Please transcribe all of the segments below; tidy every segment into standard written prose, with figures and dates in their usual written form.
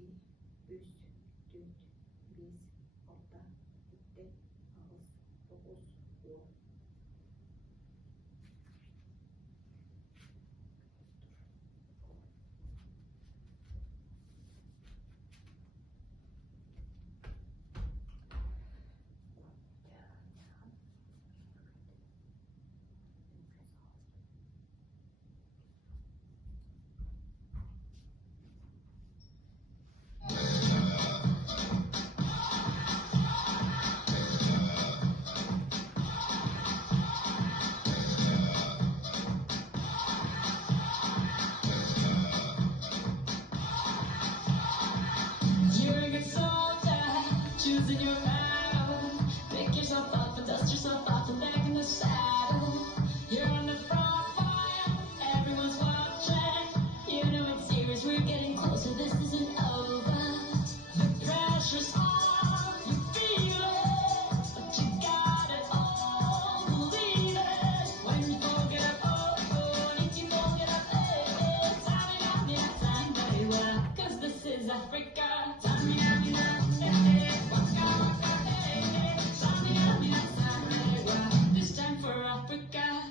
3, 4, 5, 6, 7, 8, 9, 10. You're a good soldier, choosing your battle. Pick yourself up and dust yourself off and back in the saddle. You're on the front line, everyone's watching. You know it's serious, we're getting closer, this isn't over. The pressure's on, you feel it, but you got it all, believe it. When you get up, oh, need you get up, time, very well, 'cause this is Africa. This time for Africa.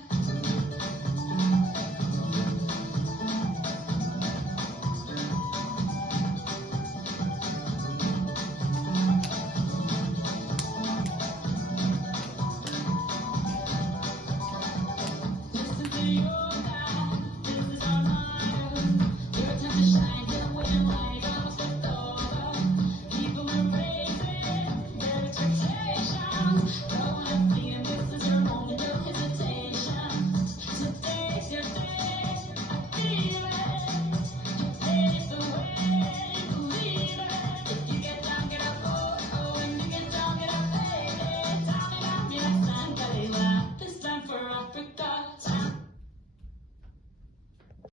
This is your time, this is our time. Your time to shine, get win like almost a over. People are raising their expectations. Don't wanna